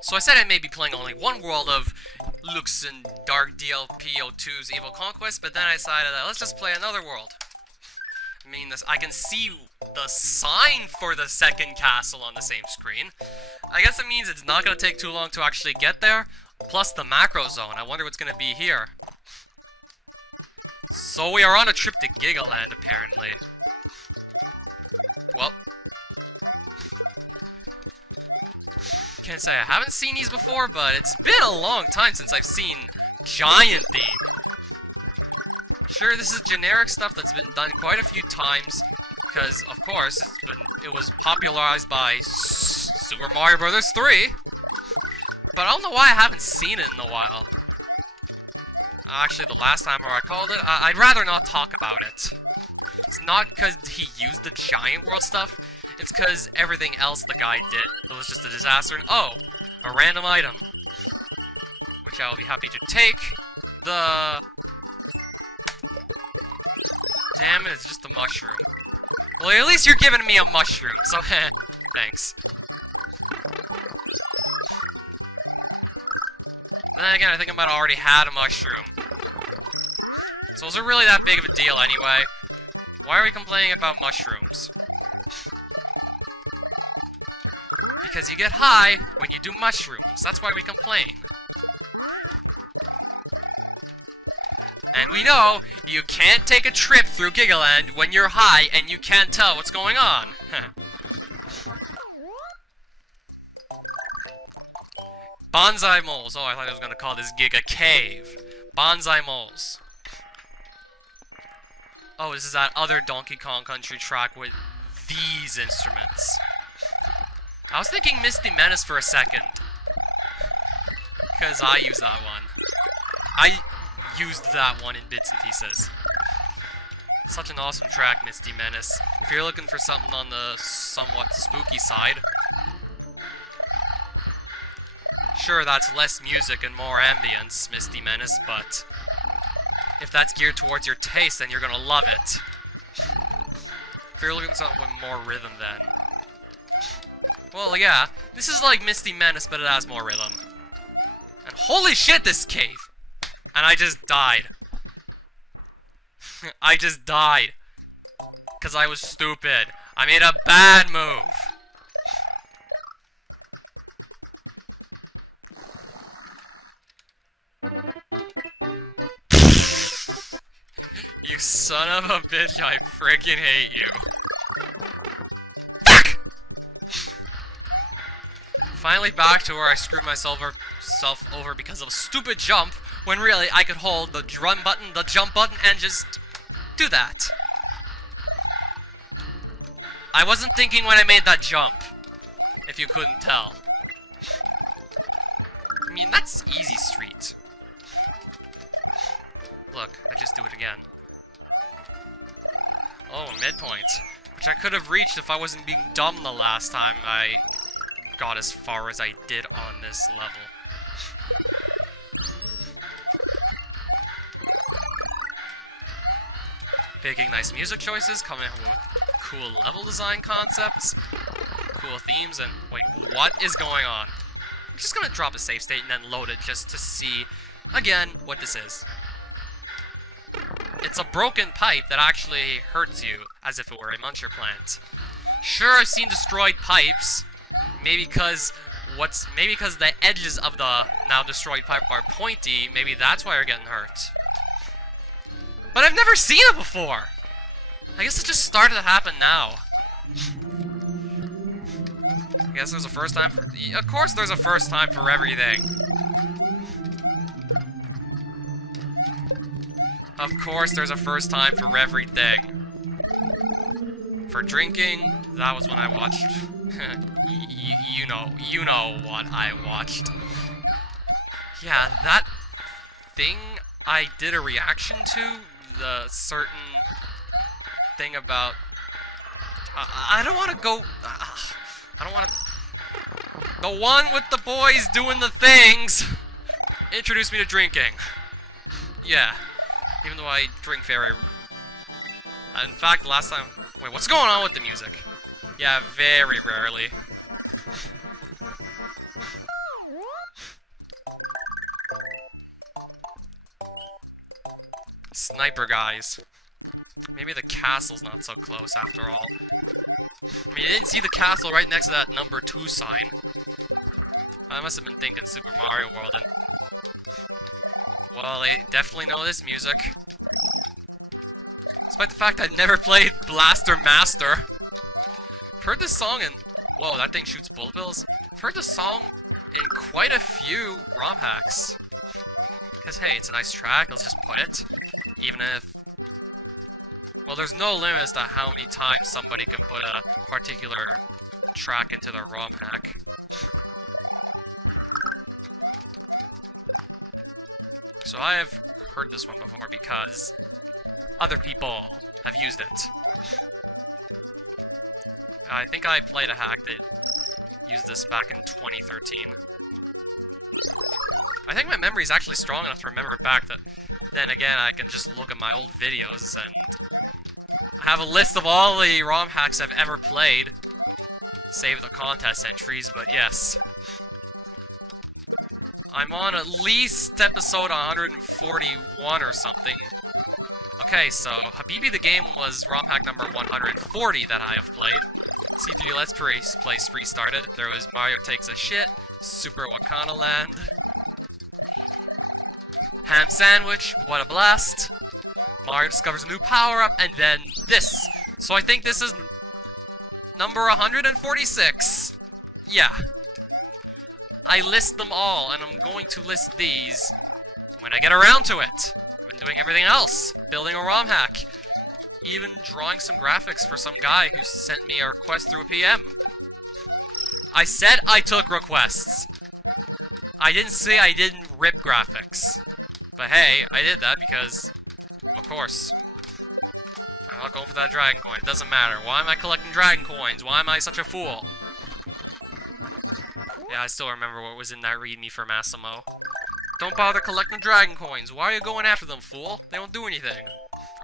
So I said I may be playing only one world of Lux and Dark DLP02's Evil Conquest, but then I decided that let's just play another world. I mean, I can see the sign for the second castle on the same screen. I guess it means it's not going to take too long to actually get there. Plus the macro zone. I wonder what's going to be here. So we are on a trip to Gigaland, apparently. Well, can't say I haven't seen these before, but it's been a long time since I've seen giant theme. Sure, this is generic stuff that's been done quite a few times, because, of course, it was popularized by Super Mario Bros. 3. But I don't know why I haven't seen it in a while. Actually, the last time I called it, I'd rather not talk about it. It's not because he used the giant world stuff, it's because everything else the guy did, it was just a disaster. And oh, a random item, which I'll be happy to take. Damn it, it's just a mushroom. Well, at least you're giving me a mushroom, so thanks. Then again, I think I might have already had a mushroom. So is it really that big of a deal anyway? Why are we complaining about mushrooms? Because you get high when you do mushrooms. That's why we complain. And we know you can't take a trip through Gigaland when you're high and you can't tell what's going on. Bonsai moles. Oh, I thought I was going to call this Giga Cave. Bonsai moles. Oh, this is that other Donkey Kong Country track with these instruments. I was thinking Misty Menace for a second. Because I used that one. I used that one in bits and pieces. Such an awesome track, Misty Menace. If you're looking for something on the somewhat spooky side. Sure, that's less music and more ambience, Misty Menace, but if that's geared towards your taste, then you're gonna love it. If you're looking for something with more rhythm, then. Well, yeah, this is like Misty Menace, but it has more rhythm. And holy shit, this cave! And I just died. I just died. Because I was stupid. I made a bad move. You son of a bitch, I freaking hate you. Fuck! Finally back to where I screwed myself over because of a stupid jump, when really I could hold the run button, the jump button, and just do that. I wasn't thinking when I made that jump, if you couldn't tell. I mean, that's easy street. Look, I just do it again. Oh, midpoint. Which I could have reached if I wasn't being dumb the last time I got as far as I did on this level. Picking nice music choices, coming up with cool level design concepts, cool themes, and wait, what is going on? I'm just gonna drop a save state and then load it just to see, again, what this is. It's a broken pipe that actually hurts you, as if it were a muncher plant. Sure, I've seen destroyed pipes, maybe because the edges of the now destroyed pipe are pointy, maybe that's why you're getting hurt. But I've never seen it before! I guess it just started to happen now. I guess there's a first time for... Of course there's a first time for everything. Of course there's a first time for everything. For drinking, that was when I watched... you know what I watched. Yeah, that thing I did a reaction to, the certain thing about... I don't want to go... I don't want to... The one with the boys doing the things introduced me to drinking. Yeah. Even though I drink very... In fact, last time... Wait, what's going on with the music? Yeah, very rarely. Sniper guys. Maybe the castle's not so close after all. I mean, you didn't see the castle right next to that number 2 sign. I must have been thinking Super Mario World, and... well, they definitely know this music. Despite the fact I'd never played Blaster Master. I've heard this song in... whoa, that thing shoots bullet bills? I've heard this song in quite a few Romhacks. Because, hey, it's a nice track, let's just put it. Even if... well, there's no limit as to how many times somebody can put a particular track into their Romhack. So I have heard this one before because other people have used it. I think I played a hack that used this back in 2013. I think my memory is actually strong enough to remember it back. That then again, I can just look at my old videos and I have a list of all the ROM hacks I've ever played, save the contest entries. But yes, I'm on at least episode 141 or something. Okay, so Habibi the Game was ROM hack number 140 that I have played. C3 Let's Play spree started. There was Mario Takes a Shit, Super Wakana Land, Ham Sandwich, what a blast, Mario discovers a new power-up, and then this. So I think this is number 146. Yeah. I list them all, and I'm going to list these when I get around to it. I've been doing everything else. Building a ROM hack. Even drawing some graphics for some guy who sent me a request through a PM. I said I took requests. I didn't say I didn't rip graphics. But hey, I did that because, of course, I'm not going for that dragon coin. It doesn't matter. Why am I collecting dragon coins? Why am I such a fool? Yeah, I still remember what was in that readme for Massimo. Don't bother collecting dragon coins. Why are you going after them, fool? They don't do anything.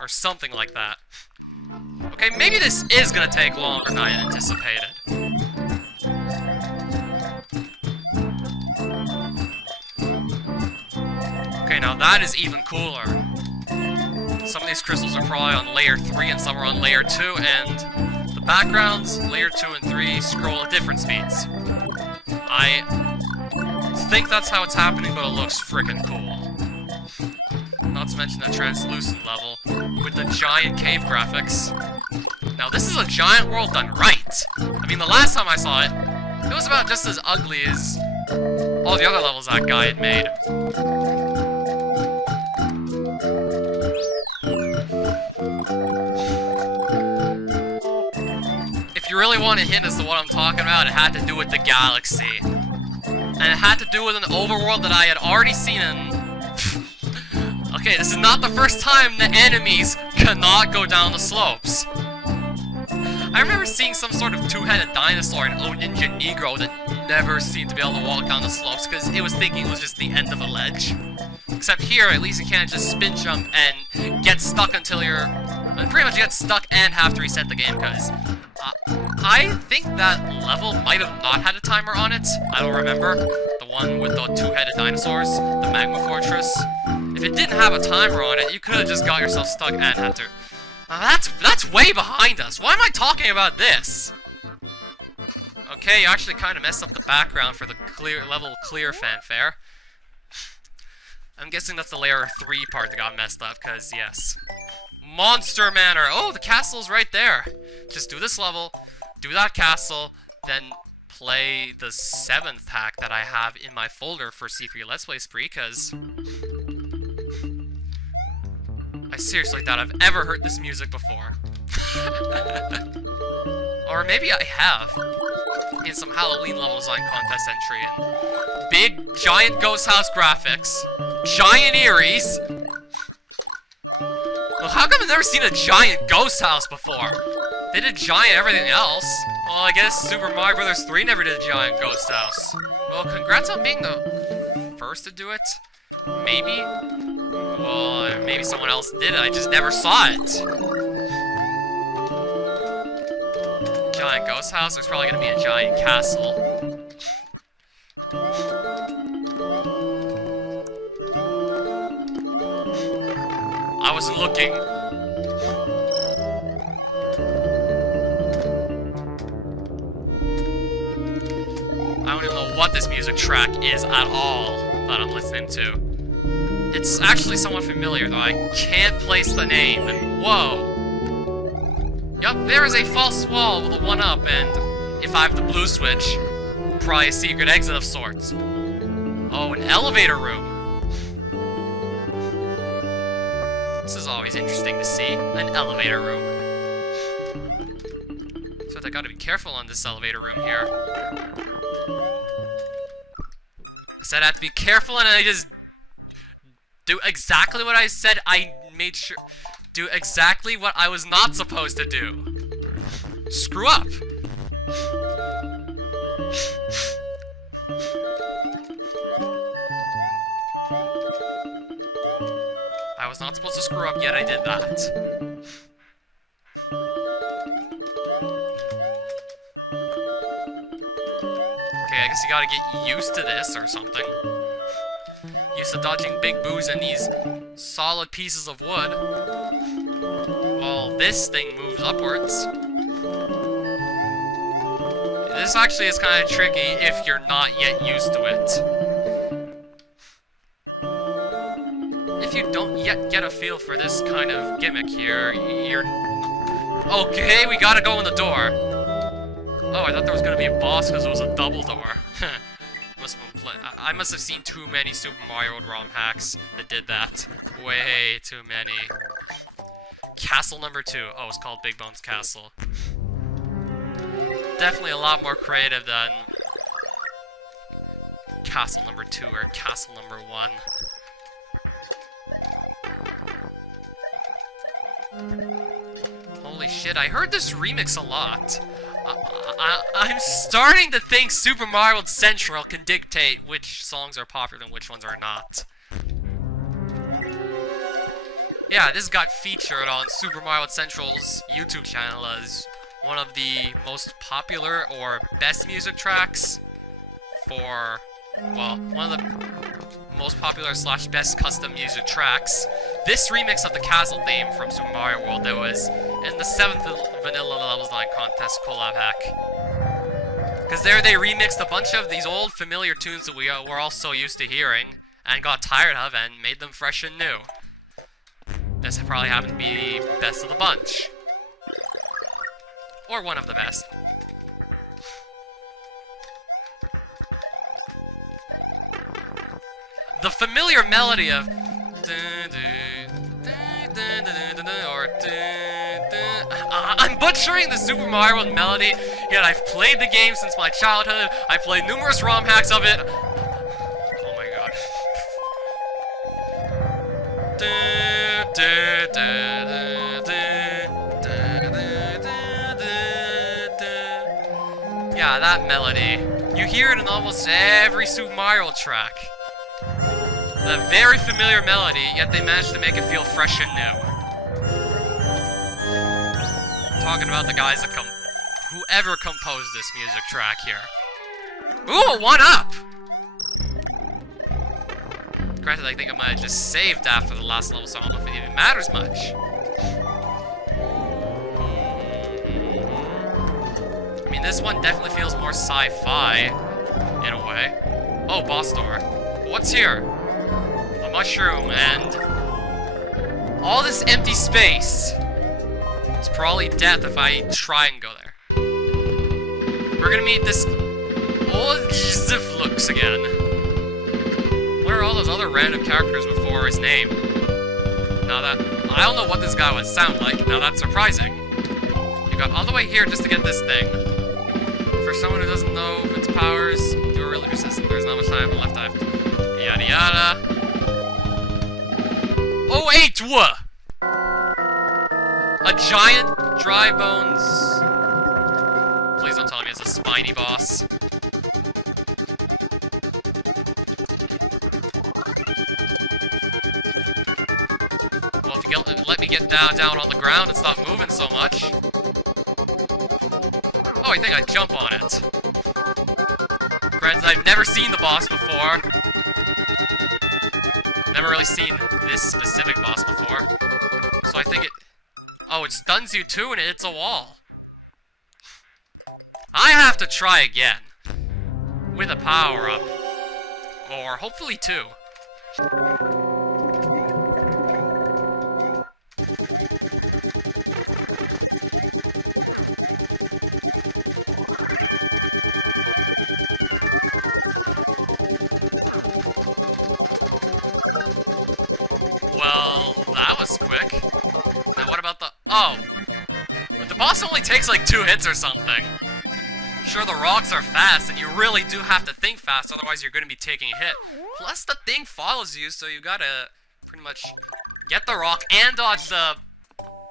Or something like that. Okay, maybe this is gonna take longer than I anticipated. Okay, now that is even cooler. Some of these crystals are probably on layer 3 and some are on layer 2, and the backgrounds, layer 2 and 3, scroll at different speeds. I think that's how it's happening, but it looks frickin' cool. Not to mention the translucent level with the giant cave graphics. Now this is a giant world done right. I mean, the last time I saw it, it was about just as ugly as all the other levels that guy had made. If you really want a hint as to what I'm talking about, it had to do with the galaxy. And it had to do with an overworld that I had already seen in... Okay, this is not the first time the enemies cannot go down the slopes. I remember seeing some sort of two-headed dinosaur in O Ninja Negro that never seemed to be able to walk down the slopes because it was thinking it was just the end of a ledge. Except here, at least you can't just spin jump and get stuck until you're... and pretty much get stuck and have to reset the game because... I think that level might have not had a timer on it. I don't remember. The one with the two-headed dinosaurs, the Magma Fortress. If it didn't have a timer on it, you could have just got yourself stuck and had to... that's way behind us. Why am I talking about this? Okay, you actually kind of messed up the background for the level clear fanfare. I'm guessing that's the layer 3 part that got messed up, because yes. Monster Manor! Oh, the castle's right there! Just do this level, do that castle, then play the 7th hack that I have in my folder for C3 Let's Play Spree, because... I seriously doubt I've ever heard this music before. Or maybe I have. In some Halloween level design contest entry, and big, giant ghost house graphics. Giant Eries. Well, how come I've never seen a giant ghost house before? They did giant everything else. Well, I guess Super Mario Bros. 3 never did a giant ghost house. Well, congrats on being the first to do it. Maybe? Well, maybe someone else did it, I just never saw it. Giant ghost house, there's probably gonna be a giant castle. wasn't looking. I don't even know what this music track is at all that I'm listening to. It's actually somewhat familiar, though I can't place the name, and whoa! Yup, there is a false wall with a 1-up, and if I have the blue switch, probably a secret exit of sorts. Oh, an elevator room! This is always interesting to see, an elevator room. So I gotta be careful on this elevator room here. I said I have to be careful, and I just do exactly what I said. I made sure do exactly what I was not supposed to do. Screw up. I was not supposed to screw up, yet I did that. Okay, I guess you gotta get used to this or something. Used to dodging big boos and these solid pieces of wood. While this thing moves upwards. This actually is kind of tricky if you're not yet used to it. If you don't yet get a feel for this kind of gimmick here, you're... Okay, we gotta go in the door. Oh, I thought there was gonna be a boss because it was a double door. I must have seen too many Super Mario World ROM hacks that did that. Way too many. Castle number 2. Oh, it's called Big Bones Castle. Definitely a lot more creative than Castle number 2 or Castle number 1. Holy shit, I heard this remix a lot. I'm starting to think Super Mario World Central can dictate which songs are popular and which ones are not. Yeah, this got featured on Super Mario World Central's YouTube channel as one of the most popular or best music tracks for, well, one of the most popular / best custom music tracks. This remix of the castle theme from Super Mario World that was in the 7th Vanilla Levels 9 Contest collab hack. Because there they remixed a bunch of these old familiar tunes that we're all so used to hearing and got tired of and made them fresh and new. This probably happened to be the best of the bunch. Or one of the best. The familiar melody of I'm butchering the Super Mario World melody, yet I've played the game since my childhood. I've played numerous ROM hacks of it. Oh my god. Yeah, that melody. You hear it in almost every Super Mario World track. A very familiar melody, yet they managed to make it feel fresh and new. Talking about the guys that whoever composed this music track here. Ooh, a 1-up! Granted, I think I might have just saved after the last level, so I don't know if it even matters much. I mean, this one definitely feels more sci-fi, in a way. Oh, boss door. What's here? A mushroom, and all this empty space. It's probably death if I try and go there. We're gonna meet this old Ziflux again. Where are all those other random characters before his name? Now that I don't know what this guy would sound like. Now that's surprising. You got all the way here just to get this thing. For someone who doesn't know its powers, you are really persistent. There's not much time left. I have yada yada. Oh, 8! What? A giant dry bones. Please don't tell me it's a spiny boss. Well, if you let me get down on the ground and stop moving so much. Oh, I think I jump on it. Granted, I've never seen the boss before. Never really seen this specific boss before. So I think it... Oh, it stuns you too and it hits a wall. I have to try again. With a power-up. Or hopefully two. Well, that was quick. Now what about the... Oh! The boss only takes like 2 hits or something. Sure, the rocks are fast, and you really do have to think fast, otherwise you're going to be taking a hit. Plus, the thing follows you, so you gotta pretty much get the rock and dodge the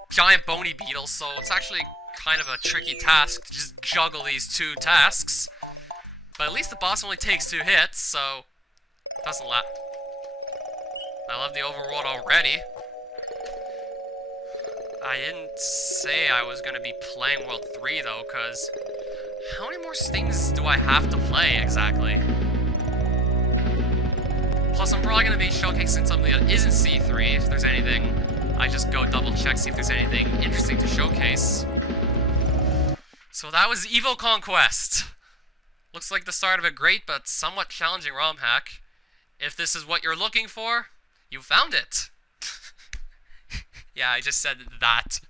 giant bony beetle, so it's actually kind of a tricky task to just juggle these 2 tasks. But at least the boss only takes 2 hits, so it doesn't last. I love the overworld already. I didn't say I was going to be playing World 3, though, because how many more stings do I have to play, exactly? Plus, I'm probably going to be showcasing something that isn't C3. If there's anything, I just go double-check, see if there's anything interesting to showcase. So that was Evo Conquest. Looks like the start of a great but somewhat challenging ROM hack. If this is what you're looking for, you found it. Yeah, I just said that.